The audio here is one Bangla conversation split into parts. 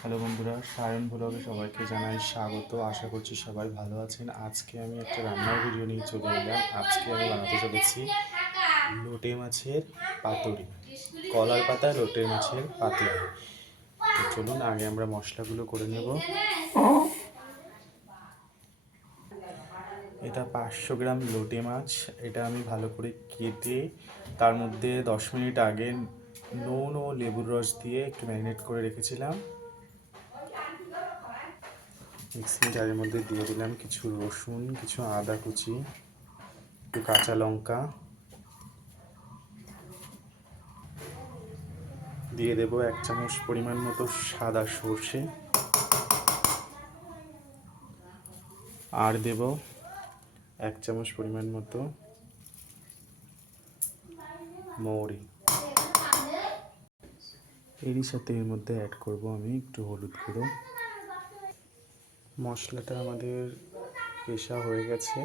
হ্যালো বন্ধুরা, সায়ন ব্লগে সবাইকে জানাই স্বাগত। আশা করছি সবাই ভালো আছেন। আজকে আমি একটা রান্নার ভিডিও নিয়ে চলে এলাম। আজকে আমি বানাতে চলেছি লোটে মাছের পাতুরি, কলার পাতায় লোটে মাছের পাতুরি। তো চলুন আগে আমরা মশলাগুলো করে নেব। এটা 500 গ্রাম লোটে মাছ। এটা আমি ভালো করে কেটে তার মধ্যে 10 মিনিট আগে নুন ও লেবুর রস দিয়ে একটু ম্যারিনেট করে রেখেছিলাম। মিক্সিং জারের মধ্যে দিয়ে দিলাম কিছু রসুন, কিছু আদা কুচি, একটু কাঁচা লঙ্কা, দিয়ে দেব 1 চামচ পরিমাণ মতো সাদা সর্ষে, আর দেব 1 চামচ পরিমাণ মতো মৌরি। এরই সাথে এর মধ্যে অ্যাড করব আমি একটু হলুদ গুঁড়ো। মশলাটা আমাদের পেশা হয়ে গেছে,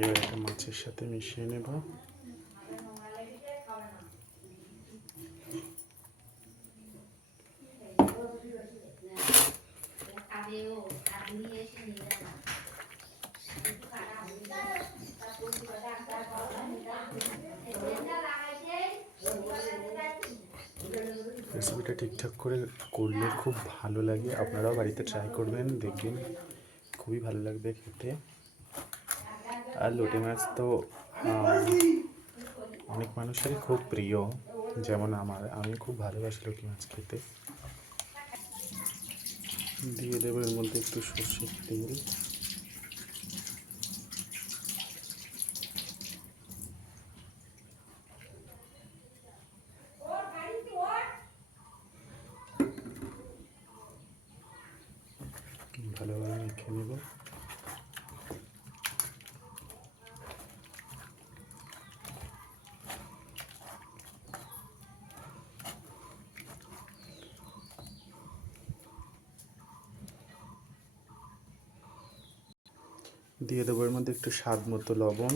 এবার এটা মাছের সাথে মিশিয়ে নেব। রেসিপিটা ঠিকঠাক করে করলে খুব ভালো লাগে। আপনারাও বাড়িতে ট্রাই করবেন, দেখবেন খুবই ভালো লাগবে খেতে। আর লোটে মাছ তো অনেক মানুষেরই খুব প্রিয়, যেমন আমি খুব ভালোবাসি লোটে মাছ খেতে। দিয়ে দেবো এর মধ্যে একটু সর্ষের তেল, ভালোভাবে মেখে নেব। দিয়ে দেবো এর মধ্যে একটু স্বাদ মতো লবণ,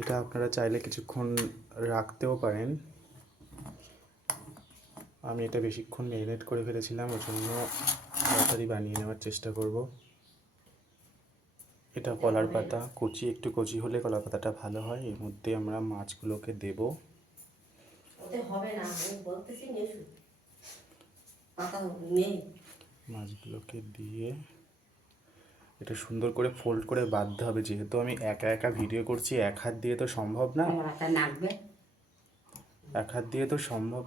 এটা আপনারা চাইলে কিছুক্ষণ রাখতেও পারেন। আমি এটা বেশিক্ষণ ম্যারিনেট করে ফেলেছিলাম, ওই জন্য তাড়াতাড়ি বানিয়ে নেওয়ার চেষ্টা করব। এটা কলার পাতা কুচি, একটু কচি হলে কলার পাতাটা ভালো হয়। এর মধ্যে আমরা মাছগুলোকে দেব। মাছগুলোকে দিয়ে এটা সুন্দর করে ফোল্ড করে বাঁধতে হবে। যেহেতু আমি একা একা ভিডিও করছি, এক হাত দিয়ে তো সম্ভব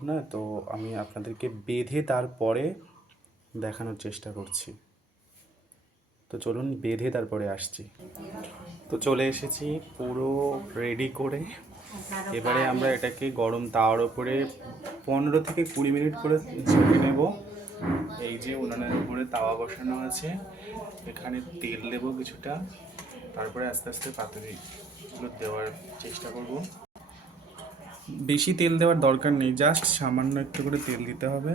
না, তো আমি আপনাদেরকে বেঁধে তারপরে দেখানোর চেষ্টা করছি। তো চলুন বেঁধে তারপরে আসছি। তো চলে এসেছি পুরো রেডি করে। এবারে আমরা এটাকে গরম তাওয়ার উপরে 15 থেকে 20 মিনিট করে ছেঁকে নেব। এই যে উনানের উপরে তাওয়া বসানো আছে, এখানে তেল দেব কিছুটা, তারপরে আস্তে আস্তে পাতুরিগুলো দেওয়ার চেষ্টা করব। বেশি তেল দেওয়ার দরকার নেই, জাস্ট সামান্য একটু করে তেল দিতে হবে।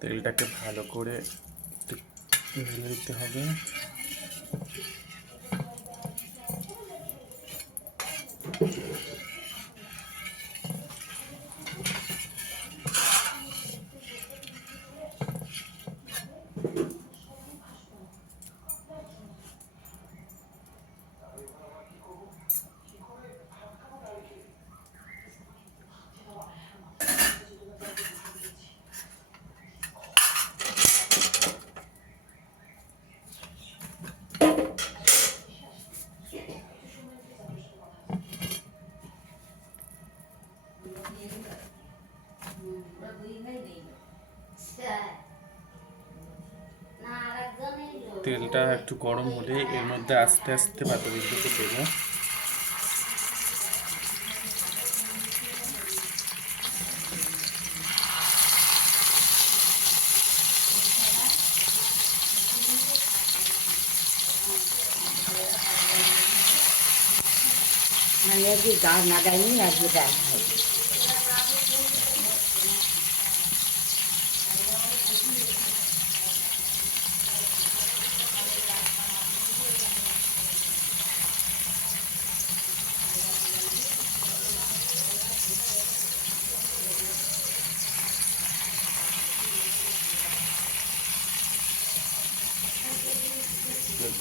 তেলটাকে ভালো করে একটু ঢেলে দিতে হবে। তেলটা একটু গরম হলে এর মধ্যে আস্তে আস্তে পাতুরিগুলোকে দেবো। মানে কি গাছ না গাইনি আজকে ডাল খাই।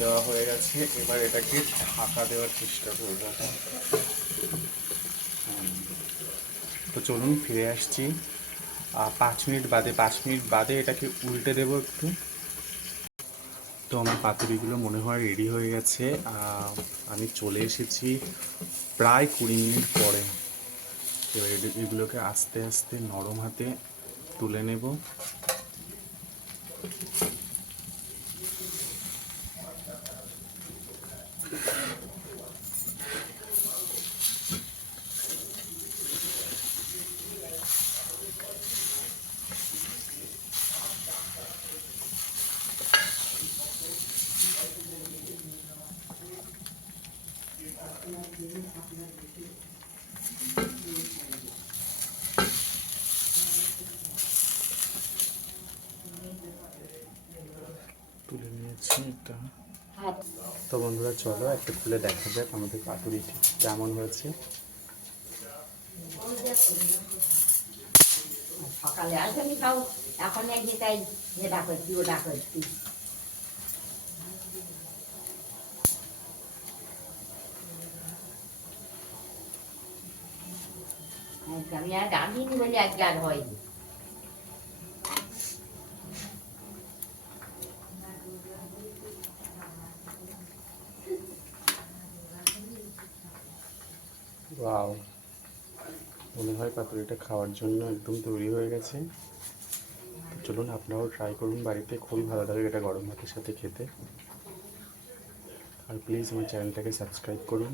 দেওয়া হয়ে গেছে, এবার এটাকে ঢাকা দেওয়ার চেষ্টা করব। তো চলুন ফিরে আসছি 5 মিনিট বাদে। 5 মিনিট বাদে এটাকে উল্টে দেবো একটু। তো আমার পাতুরিগুলো মনে হয় রেডি হয়ে গেছে। আমি চলে এসেছি প্রায় 20 মিনিট পরে। এবার এগুলোকে আস্তে আস্তে নরম হাতে তুলে নেব। তুলে নিয়েছি এটা। তো বন্ধুরা চলো একটা খুলে দেখা যাক আমাদের পাতুরি ঠিক কেমন হয়েছে। সকালে আসবেনি তাও এখন একদিন তাই যেটা করছি ওটা করছি। আমি আর রাঁধিনি বলে আজকে আর হয়নি। ওয়াও, মনে হয় পাতুরিটা খাওয়ার জন্য একদম তৈরি হয়ে গেছে। তো চলুন আপনারাও ট্রাই করুন বাড়িতে, খুবই ভালো লাগে এটা গরম ভাতের সাথে খেতে। আর প্লিজ আমার চ্যানেলটাকে সাবস্ক্রাইব করুন।